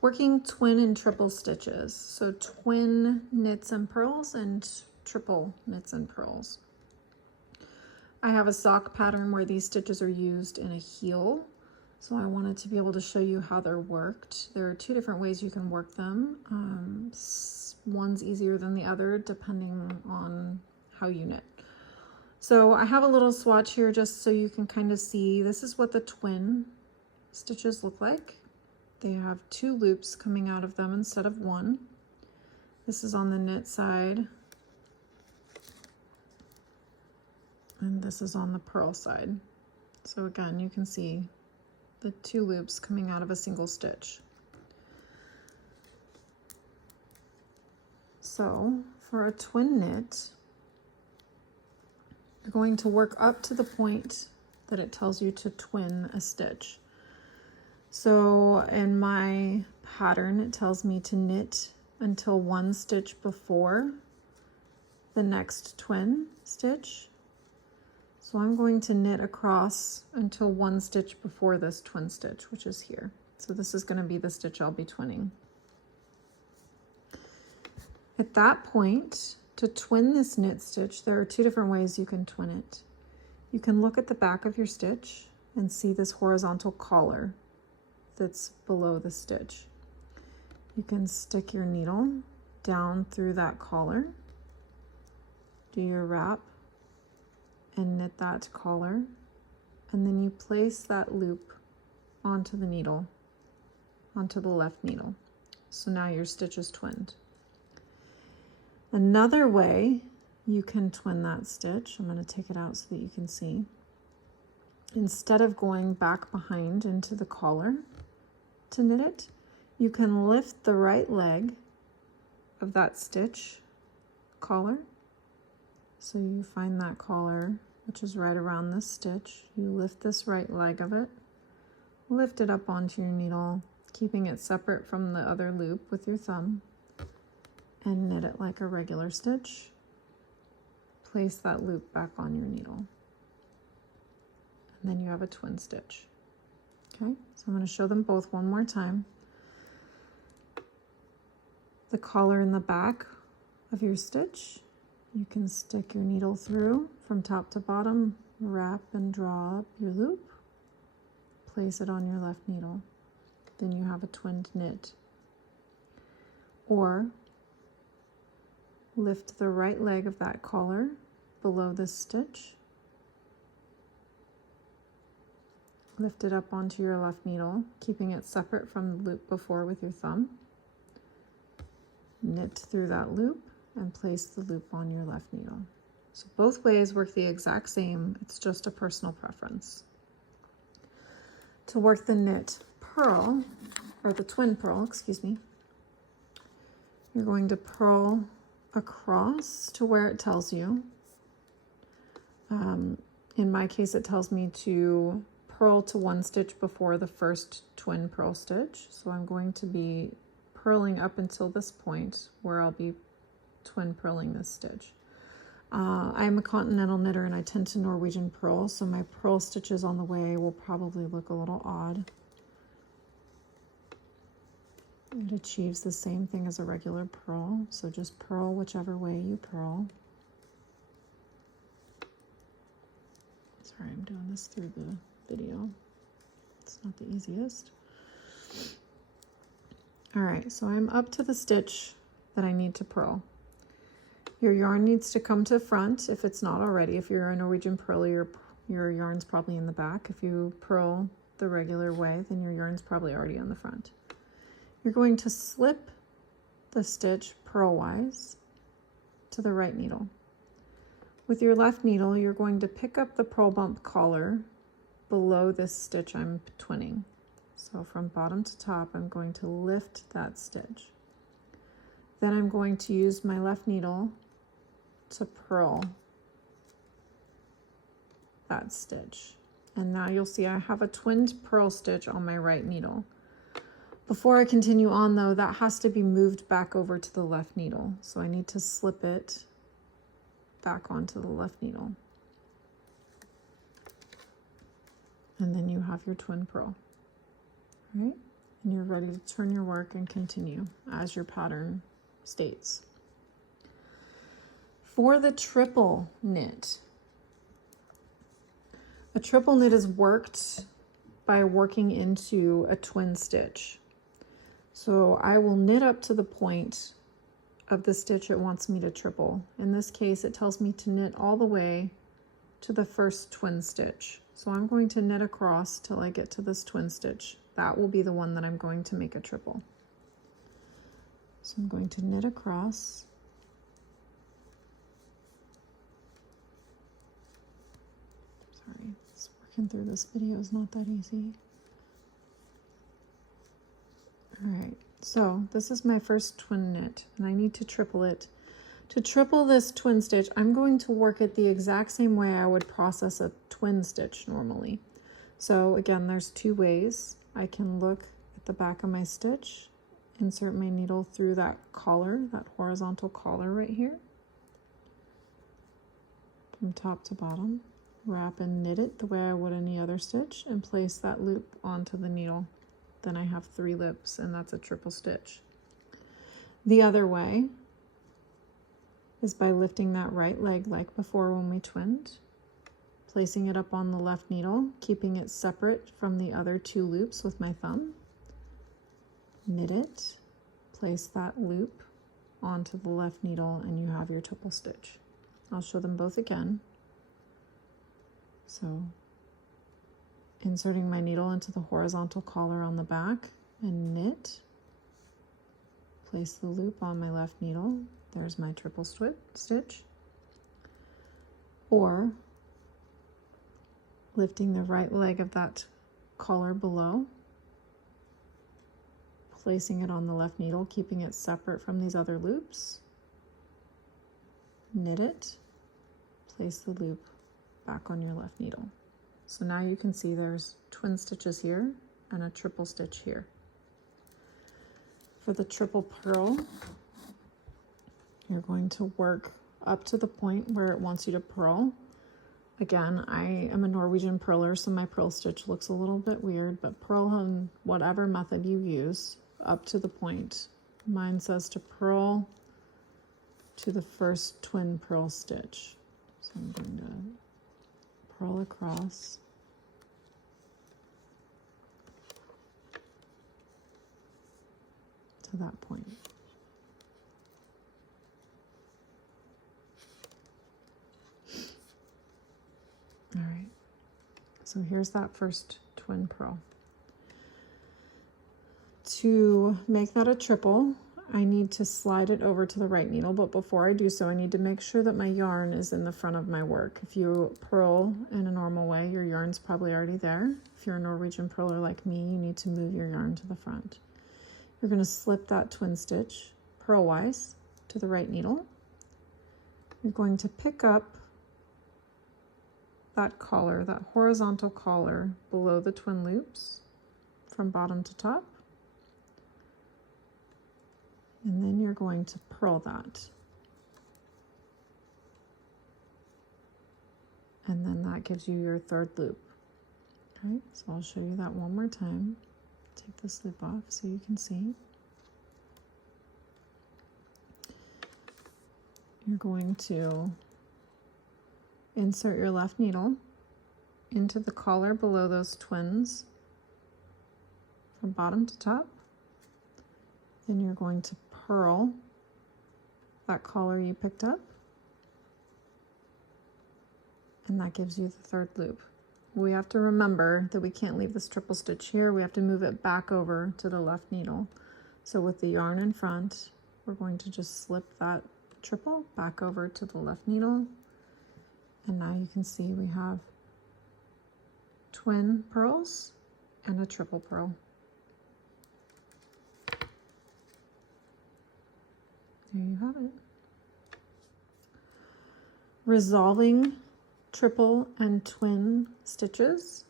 working twin and triple stitches. So twin knits and purls and triple knits and purls. I have a sock pattern where these stitches are used in a heel. So I wanted to be able to show you how they're worked. There are two different ways you can work them. One's easier than the other depending on how you knit. So I have a little swatch here just so you can kind of see. This is what the twin stitches look like. They have 2 loops coming out of them instead of 1. This is on the knit side. And this is on the purl side. So again, you can see the 2 loops coming out of a single stitch. So for a twin knit, you're going to work up to the point that it tells you to twin a stitch. So in my pattern, it tells me to knit until 1 stitch before the next twin stitch. So I'm going to knit across until 1 stitch before this twin stitch, which is here. So this is going to be the stitch I'll be twinning. At that point, to twin this knit stitch, there are 2 different ways you can twin it. You can look at the back of your stitch and see this horizontal collar that's below the stitch. You can stick your needle down through that collar, do your wrap, and knit that collar, and then you place that loop onto the needle, onto the left needle. So now your stitch is twinned. Another way you can twin that stitch, I'm going to take it out so that you can see. Instead of going back behind into the collar to knit it, you can lift the right leg of that stitch collar. So you find that collar, which is right around this stitch. You lift this right leg of it, lift it up onto your needle, keeping it separate from the other loop with your thumb, and knit it like a regular stitch. Place that loop back on your needle. And then you have a twin stitch. Okay, so I'm going to show them both one more time. The collar in the back of your stitch, you can stick your needle through from top to bottom, wrap and draw up your loop, place it on your left needle. Then you have a twinned knit. Or lift the right leg of that collar below this stitch, lift it up onto your left needle, keeping it separate from the loop before with your thumb, knit through that loop, and place the loop on your left needle. So both ways work the exact same, it's just a personal preference. To work the knit purl, or the twin purl, excuse me, you're going to purl across to where it tells you. In my case, it tells me to purl to 1 stitch before the first twin purl stitch. So I'm going to be purling up until this point where I'll be twin purling this stitch. I'm a continental knitter and I tend to Norwegian purl, so my purl stitches on the way will probably look a little odd. It achieves the same thing as a regular purl, so just purl whichever way you purl. Sorry, I'm doing this through the video. It's not the easiest. All right, so I'm up to the stitch that I need to purl. Your yarn needs to come to front if it's not already. If you're a Norwegian purler, your yarn's probably in the back. If you purl the regular way, then your yarn's probably already on the front. You're going to slip the stitch purlwise to the right needle. With your left needle, you're going to pick up the purl bump collar below this stitch I'm twinning. So from bottom to top, I'm going to lift that stitch. Then I'm going to use my left needle to purl that stitch. And now you'll see I have a twinned purl stitch on my right needle. Before I continue on though, that has to be moved back over to the left needle. So I need to slip it back onto the left needle. And then you have your twin purl. All right? and you're ready to turn your work and continue as your pattern states. For the triple knit, a triple knit is worked by working into a twin stitch. So I will knit up to the point of the stitch it wants me to triple. In this case, it tells me to knit all the way to the first twin stitch. So I'm going to knit across till I get to this twin stitch. That will be the one that I'm going to make a triple. So I'm going to knit across. Sorry, working through this video is not that easy. All right, so this is my first twin knit, and I need to triple it. To triple this twin stitch, I'm going to work it the exact same way I would process a twin stitch normally. So again, there's two ways. I can look at the back of my stitch, insert my needle through that collar, that horizontal collar right here, from top to bottom, wrap and knit it the way I would any other stitch, and place that loop onto the needle. Then I have 3 loops, and that's a triple stitch. The other way is by lifting that right leg like before when we twinned, placing it up on the left needle, keeping it separate from the other 2 loops with my thumb, knit it, place that loop onto the left needle, and you have your triple stitch. I'll show them both again. So inserting my needle into the horizontal collar on the back and knit, place the loop on my left needle. There's my triple stitch. Or lifting the right leg of that collar below, placing it on the left needle, keeping it separate from these other loops, knit it, place the loop back on your left needle. So now you can see there's twin stitches here and a triple stitch here. For the triple purl, you're going to work up to the point where it wants you to purl. Again, I am a Norwegian purler, so my purl stitch looks a little bit weird, but purl on whatever method you use up to the point. Mine says to purl to the first twin purl stitch. So I'm going to purl across. To that point. All right, so here's that first twin purl. To make that a triple, I need to slide it over to the right needle, but before I do so, I need to make sure that my yarn is in the front of my work. If you purl in a normal way, your yarn's probably already there. If you're a Norwegian purler like me, you need to move your yarn to the front. You're going to slip that twin stitch purlwise to the right needle. You're going to pick up that collar, that horizontal collar below the twin loops from bottom to top. And then you're going to purl that. And then that gives you your third loop. All right, so I'll show you that one more time. Take this loop off so you can see. You're going to insert your left needle into the collar below those twins from bottom to top. Then you're going to purl that collar you picked up, and that gives you the third loop. We have to remember that we can't leave this triple stitch here. We have to move it back over to the left needle. So with the yarn in front, we're going to just slip that triple back over to the left needle. And now you can see we have twin purls and a triple purl. There you have it. Resolving triple and twin stitches.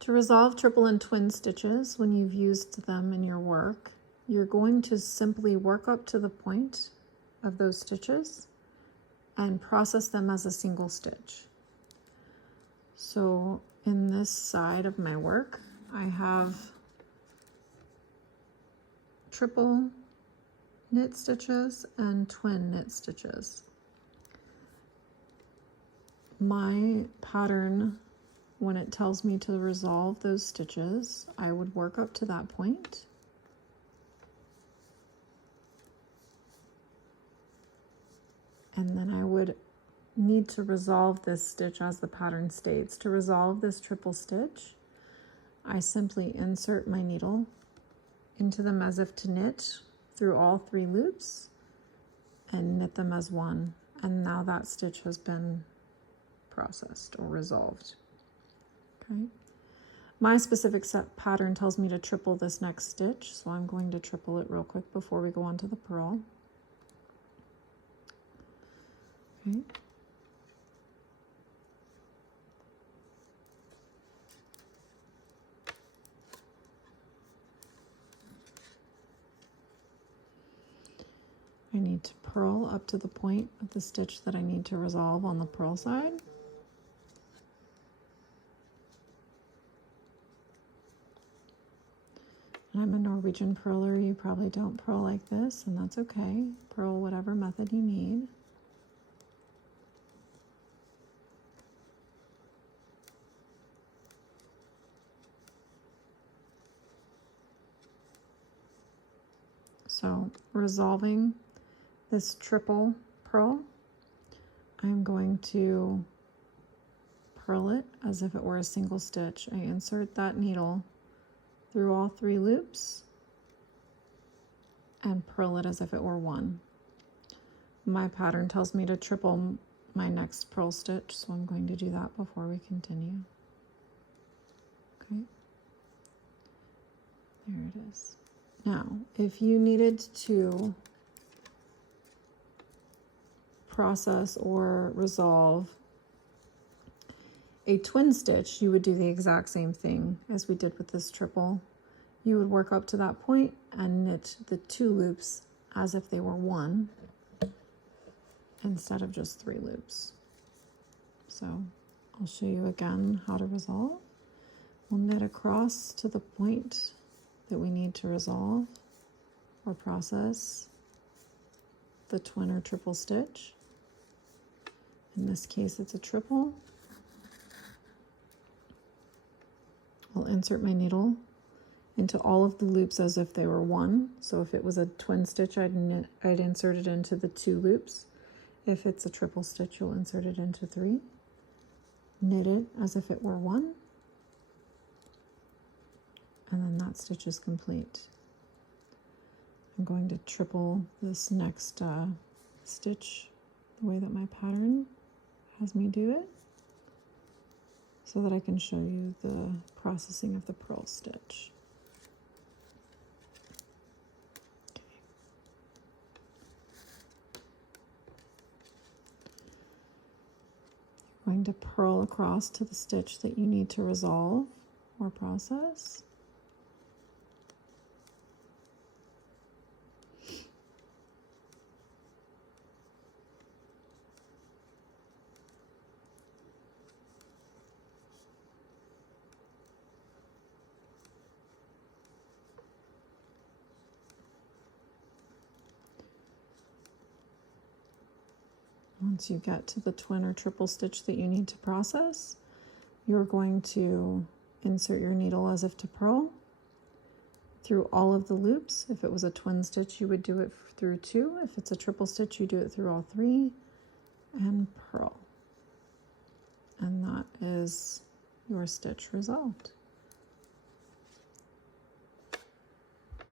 To resolve triple and twin stitches, when you've used them in your work, you're going to simply work up to the point of those stitches and process them as a single stitch. So in this side of my work, I have triple knit stitches and twin knit stitches. My pattern, when it tells me to resolve those stitches, I would work up to that point. And then I would need to resolve this stitch as the pattern states. To resolve this triple stitch, I simply insert my needle into them as if to knit through all 3 loops and knit them as one. And now that stitch has been processed or resolved. Okay. My specific set pattern tells me to triple this next stitch, so I'm going to triple it real quick before we go on to the purl. Okay. I need to purl up to the point of the stitch that I need to resolve on the purl side. And I'm a Norwegian purler. You probably don't purl like this, and that's okay. Purl whatever method you need. So resolving this triple purl, I'm going to purl it as if it were a single stitch. I insert that needle through all 3 loops and purl it as if it were one. My pattern tells me to triple my next purl stitch, so I'm going to do that before we continue. Okay, there it is. Now, if you needed to process or resolve a twin stitch, you would do the exact same thing as we did with this triple. You would work up to that point and knit the 2 loops as if they were one instead of just 3 loops. So I'll show you again how to resolve. We'll knit across to the point that we need to resolve or process the twin or triple stitch. In this case, it's a triple. I'll insert my needle into all of the loops as if they were one. So if it was a twin stitch, I'd insert it into the 2 loops. If it's a triple stitch, you'll insert it into 3. Knit it as if it were one. And then that stitch is complete. I'm going to triple this next stitch the way that my pattern has me do it, so that I can show you the processing of the purl stitch. Okay. You're going to purl across to the stitch that you need to resolve or process. Once you get to the twin or triple stitch that you need to process, you're going to insert your needle as if to purl through all of the loops. If it was a twin stitch, you would do it through 2. If it's a triple stitch, you do it through all 3 and purl. And that is your stitch resolved.